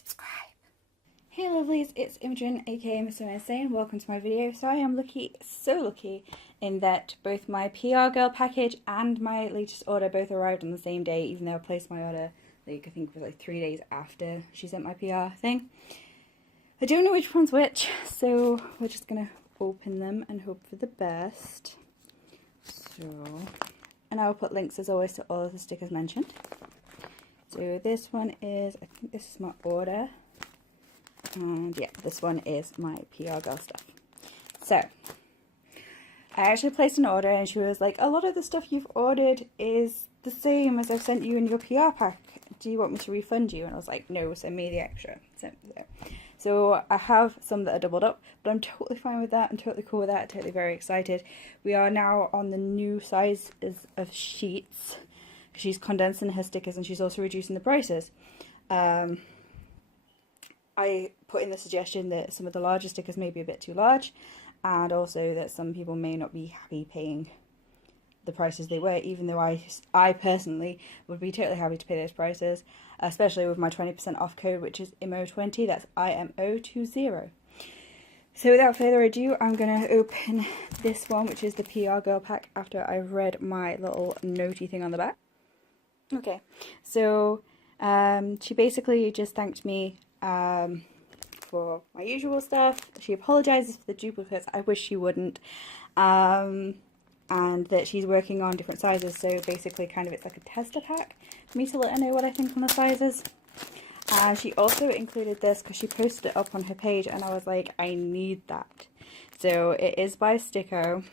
subscribe. Hey lovelies, it's Imogen aka missimoinsane. Welcome to my video. So I am lucky, so lucky, in that both my PRGirl package and my latest order both arrived on the same day, even though I placed my order like I think it was like 3 days after she sent my PR thing. I don't know which one's which, so we're just gonna open them and hope for the best. And I will put links as always to all of the stickers mentioned. So this one is, I think this is my order, and yeah, this one is my PRGirl stuff. So I actually placed an order and she was like, a lot of the stuff you've ordered is the same as I've sent you in your PR pack. Do you want me to refund you? And I was like, no, send me the extra. So I have some that are doubled up, but I'm totally fine with that. I'm totally cool with that. Totally very excited. We are now on the new sizes of sheets. She's condensing her stickers and she's also reducing the prices. I put in the suggestion that some of the larger stickers may be a bit too large, and also that some people may not be happy paying the prices they were, even though I personally would be totally happy to pay those prices, especially with my 20% off code, which is IMO20. That's IMO20. So without further ado, I'm going to open this one, which is the PRGirl pack, after I've read my little notey thing on the back. Okay, so she basically just thanked me for my usual stuff. She apologises for the duplicates. I wish she wouldn't. And that she's working on different sizes, so basically kind of it's like a tester pack for me to let her know what I think on the sizes. And she also included this because she posted it up on her page and I was like, I need that. So it is by Sticko.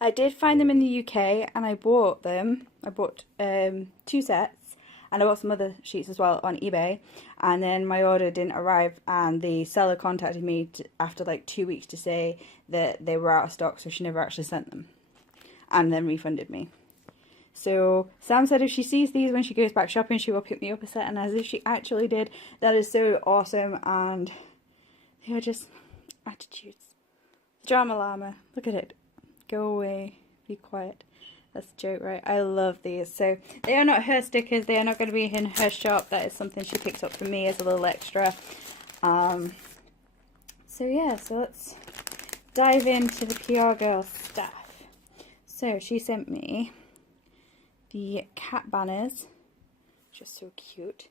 I did find them in the UK and I bought them. I bought 2 sets and I bought some other sheets as well on eBay, and then my order didn't arrive and the seller contacted me after like 2 weeks to say that they were out of stock, so she never actually sent them and then refunded me. So Sam said if she sees these when she goes back shopping, she will pick me up a set, and as if she actually did. That is so awesome, and they are just attitudes. Drama llama, look at it. Go away, be quiet. That's a joke, right? I love these. So they are not her stickers, they are not going to be in her shop. That is something she picked up for me as a little extra. So yeah, so let's dive into the PRGirl stuff. So she sent me the cat banners, just so cute.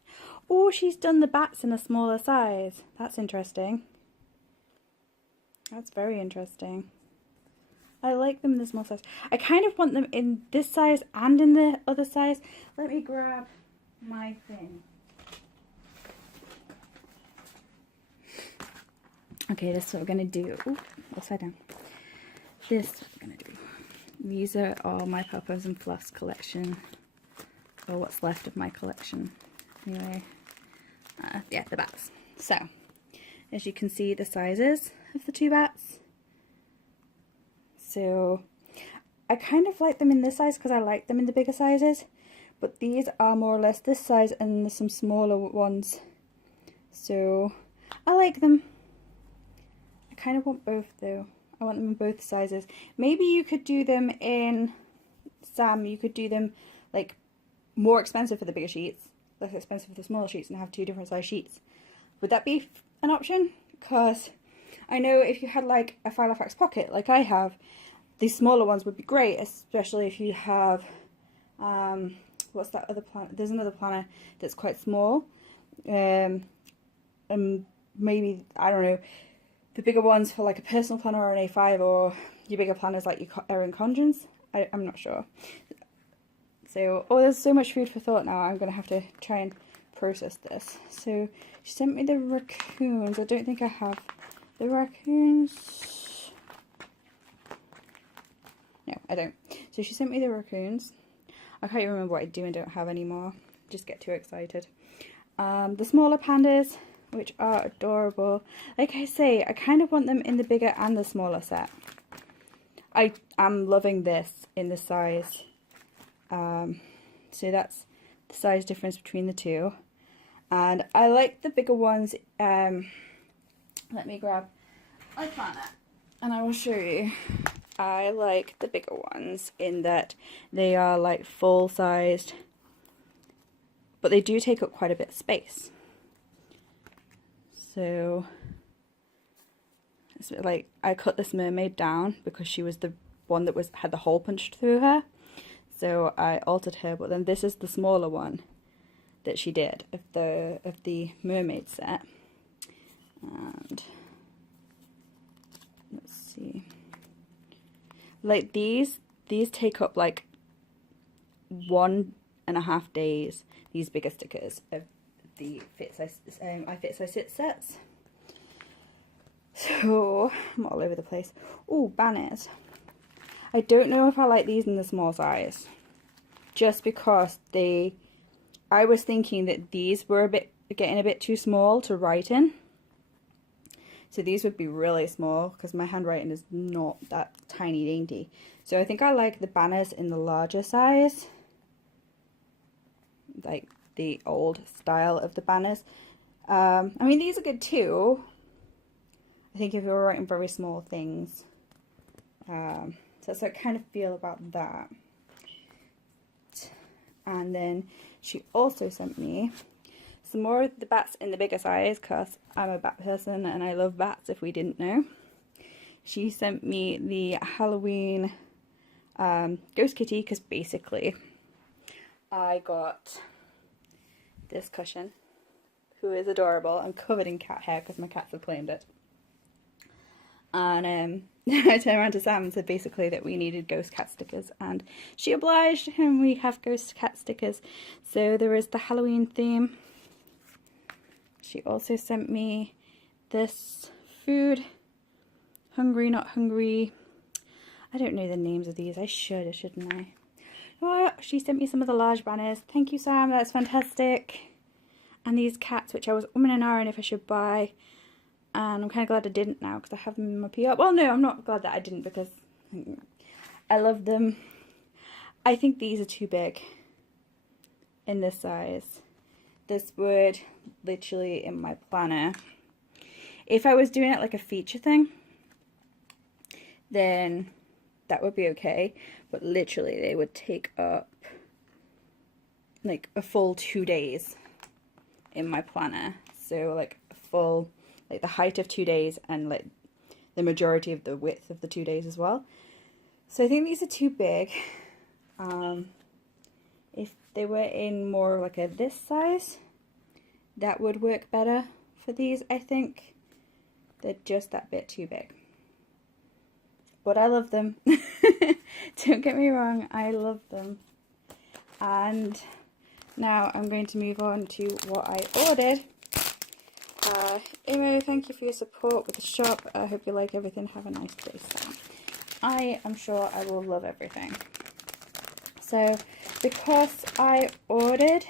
Oh, she's done the bats in a smaller size. That's interesting. That's very interesting. I like them in the small size. I kind of want them in this size and in the other size. Let me grab my thing. Okay, this is what we're going to do. Ooh, upside down. This is what we're going to do. These are all my PuppersAndFloofs collection. Or what's left of my collection. Anyway. Yeah, the bats. So, as you can see, the sizes of the 2 bats. So, I kind of like them in this size because I like them in the bigger sizes. But these are more or less this size and there's some smaller ones. So, I like them. I kind of want both though. I want them in both sizes. Maybe you could do them in, Sam, you could do them like more expensive for the bigger sheets, less expensive for the smaller sheets, and have 2 different size sheets. Would that be an option? Because I know if you had like a Filofax pocket like I have, these smaller ones would be great, especially if you have, what's that other planner? There's another planner that's quite small. And maybe, I don't know, the bigger ones for like a personal planner or an A5, or your bigger planners like your Erin Condrens. I'm not sure. So, oh, there's so much food for thought now. I'm going to have to try and process this. So, she sent me the raccoons. I don't think I have the raccoons. No, I don't. So she sent me the raccoons. I can't even remember what I do and don't have anymore. Just get too excited. The smaller pandas, which are adorable. Like I say, I kind of want them in the bigger and the smaller set. I am loving this in the size. So that's the size difference between the 2. And I like the bigger ones. Let me grab my planner and I will show you. I like the bigger ones in that they are like full-sized but they do take up quite a bit of space. So it's like I cut this mermaid down because she was the one that had the hole punched through her. So I altered her, but then this is the smaller one that she did of the mermaid set. And let's see, like these take up like 1.5 days, these bigger stickers of the I Fit Size Sit sets. So I'm all over the place. Oh, banners. I don't know if I like these in the small size, just because I was thinking that these were getting a bit too small to write in. So these would be really small because my handwriting is not that tiny dainty. So I think I like the banners in the larger size, like the old style of the banners. I mean, these are good too. I think if you're writing very small things. So that's how I kind of feel about that. And then she also sent me some more of the bats in the bigger size, because I'm a bat person and I love bats, if we didn't know. She sent me the Halloween Ghost Kitty, because basically I got this cushion, who is adorable and covered in cat hair because my cats have claimed it. And I turned around to Sam and said basically that we needed ghost cat stickers, and she obliged, and we have ghost cat stickers. So there is the Halloween theme. She also sent me this food, hungry not hungry. I don't know the names of these. I should, shouldn't I? Oh, she sent me some of the large banners. Thank you, Sam. That's fantastic. And these cats, which I was umming and ahhing if I should buy. And I'm kind of glad I didn't now, because I have them in my PR. Well, no, I'm not glad that I didn't, because I love them. I think these are too big in this size. This would literally, in my planner, if I was doing it like a feature thing, then that would be okay. But literally, they would take up like a full 2 days in my planner. So like a full, like the height of 2 days, and like the majority of the width of the 2 days as well. So I think these are too big. If they were in more like a this size, that would work better for these, I think. They're just that bit too big. But I love them. Don't get me wrong, I love them. And now I'm going to move on to what I ordered. Imo, thank you for your support with the shop. I hope you like everything. Have a nice day, Sam. I am sure I will love everything. So, because I ordered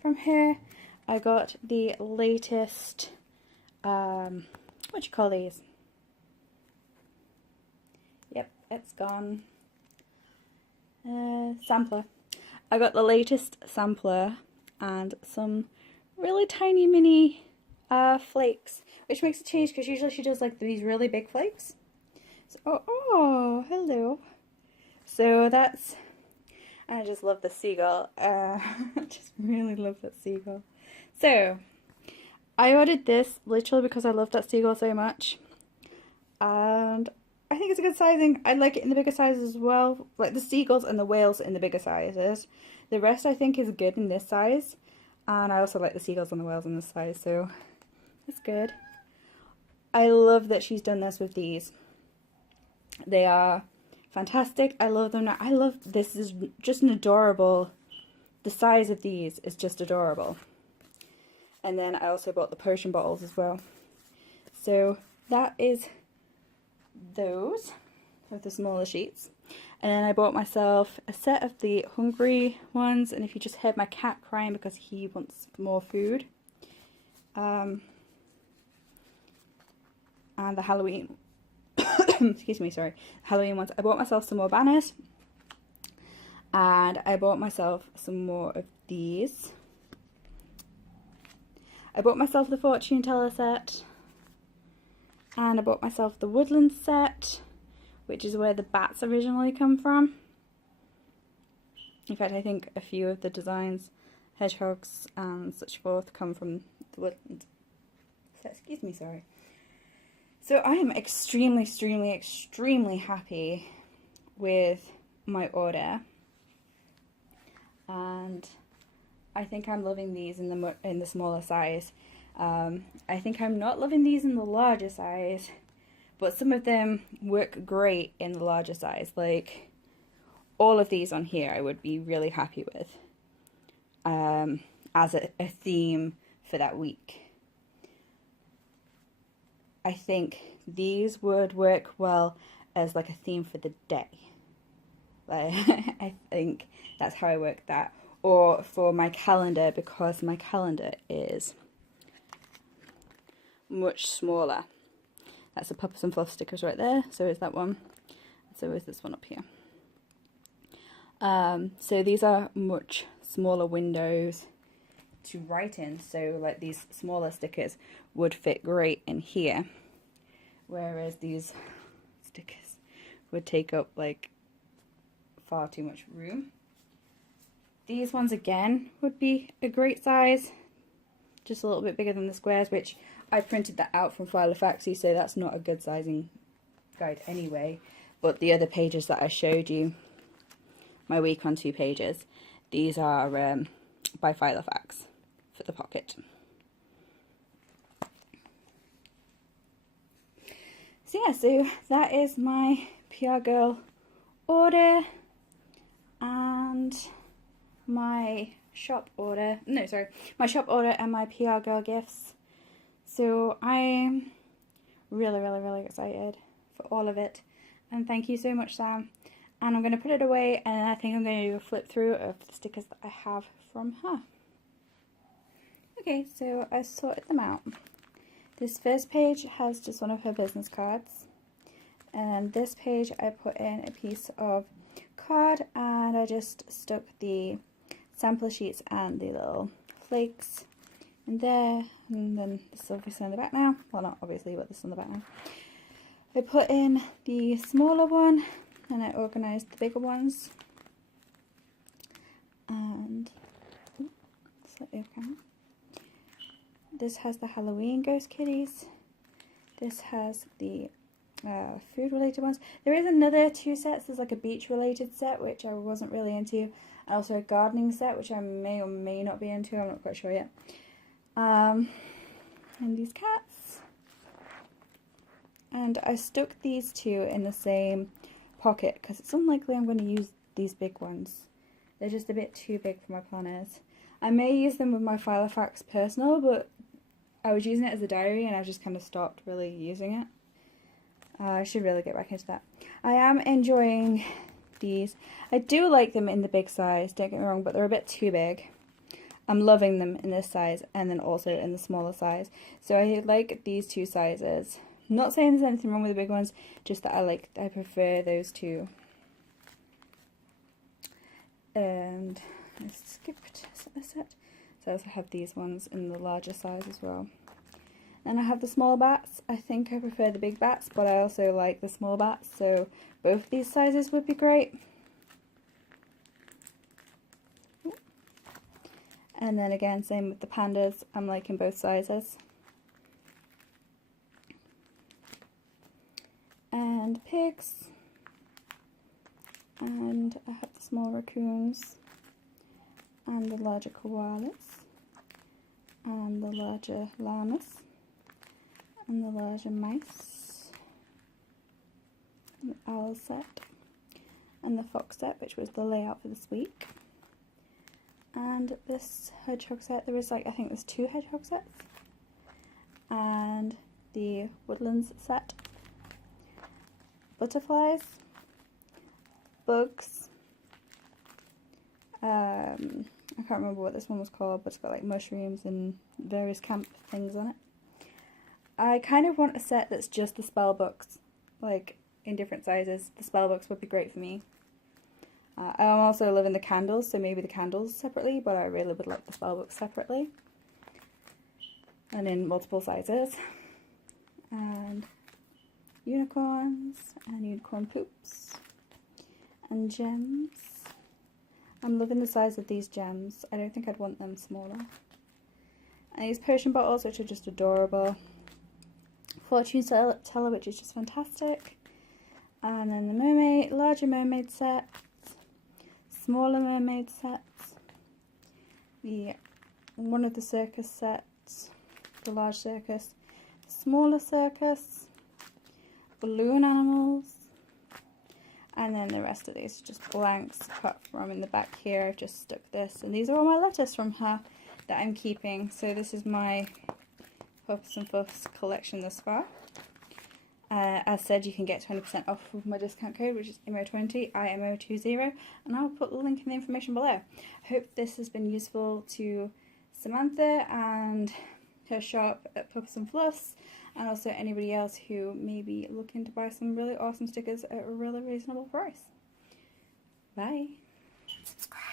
from her, I got the latest, what do you call these? Yep, it's gone. Sampler. I got the latest sampler and some really tiny mini flakes, which makes a change because usually she does like these really big flakes. So, oh, hello. So that's, I just love the seagull. I just really love that seagull. So I ordered this literally because I love that seagull so much, and I think it's a good sizing. I like it in the bigger sizes as well, like the seagulls and the whales in the bigger sizes. The rest I think is good in this size, and I also like the seagulls and the whales in this size, so it's good. I love that she's done this with these. They are fantastic. I love them now. I love, this is just an adorable, the size of these is just adorable. And then I also bought the potion bottles as well. So that is those of the smaller sheets. And then I bought myself a set of the hungry ones, and if you just heard my cat crying because he wants more food. And the Halloween, excuse me, sorry, Halloween ones. I bought myself some more banners, and I bought myself some more of these. I bought myself the fortune teller set, and I bought myself the woodland set, which is where the bats originally come from. In fact, I think a few of the designs hedgehogs and such forth come from the woodland. So, excuse me, sorry. So I am extremely, extremely, extremely happy with my order, and I think I'm loving these in the smaller size. I think I'm not loving these in the larger size, but some of them work great in the larger size. Like all of these on here I would be really happy with as a theme for that week. I think these would work well as like a theme for the day. Like, I think that's how I work that. Or for my calendar, because my calendar is much smaller. That's the Puppers and Fluff stickers right there. So is that one. So is this one up here. So these are much smaller windows to write in. So like these smaller stickers would fit great in here. Whereas these stickers would take up like far too much room. These ones again would be a great size. Just a little bit bigger than the squares, which I printed that out from Filofaxy, so that's not a good sizing guide anyway. But the other pages that I showed you, my week on 2 pages, these are by Filofax for the pocket. So yeah, so that is my PRGirl order and my shop order. No, sorry, my shop order and my PRGirl gifts. So I'm really, really, really excited for all of it. And thank you so much, Sam. And I'm going to put it away, and I think I'm going to do a flip through of the stickers that I have from her. Okay, so I sorted them out. This first page has just one of her business cards. And this page I put in a piece of card, and I just stuck the sampler sheets and the little flakes in there. And then this is obviously on the back now. Well, not obviously, but this is on the back now. I put in the smaller one, and I organised the bigger ones. And slightly off camera. This has the Halloween ghost kitties. This has the food related ones. There is another 2 sets. There's like a beach related set, which I wasn't really into, and also a gardening set, which I may or may not be into. I'm not quite sure yet. And these cats. And I stuck these 2 in the same pocket because it's unlikely I'm going to use these big ones. They're just a bit too big for my planners. I may use them with my Filofax personal, but I was using it as a diary and I just kind of stopped really using it. I should really get back into that. I am enjoying these. I do like them in the big size, don't get me wrong, but they're a bit too big. I'm loving them in this size and then also in the smaller size. So I like these 2 sizes. I'm not saying there's anything wrong with the big ones, just that I prefer those 2. And I skipped a set. So I also have these ones in the larger size as well. And I have the small bats. I think I prefer the big bats, but I also like the small bats, so both these sizes would be great. And then again, same with the pandas. I'm liking both sizes. And pigs. And I have the small raccoons. And the larger koalas. And the larger llamas. And the larger mice. And the owl set. And the fox set, which was the layout for this week. And this hedgehog set, there is like, I think there's 2 hedgehog sets. And the woodlands set. Butterflies. Bugs. I can't remember what this one was called, but it's got like mushrooms and various camp things on it. I kind of want a set that's just the spell books, like in different sizes. The spell books would be great for me. I'm also loving the candles, so maybe the candles separately, but I really would like the spell books separately. And in multiple sizes. And unicorns, and unicorn poops, and gems. I'm loving the size of these gems. I don't think I'd want them smaller. And these potion bottles, which are just adorable. Fortune teller, which is just fantastic. And then the mermaid, larger mermaid sets, smaller mermaid sets, one of the circus sets, the large circus, smaller circus, balloon animals, and then the rest of these are just blanks, apart from in the back here I've just stuck this, and these are all my letters from her that I'm keeping. So this is my PuppersAndFloofs collection thus far. As said, you can get 20% off with my discount code, which is IMO20, IMO20, and I'll put the link in the information below. I hope this has been useful to Samantha and her shop at PuppersAndFloofs, and also anybody else who may be looking to buy some really awesome stickers at a really reasonable price. Bye. Subscribe.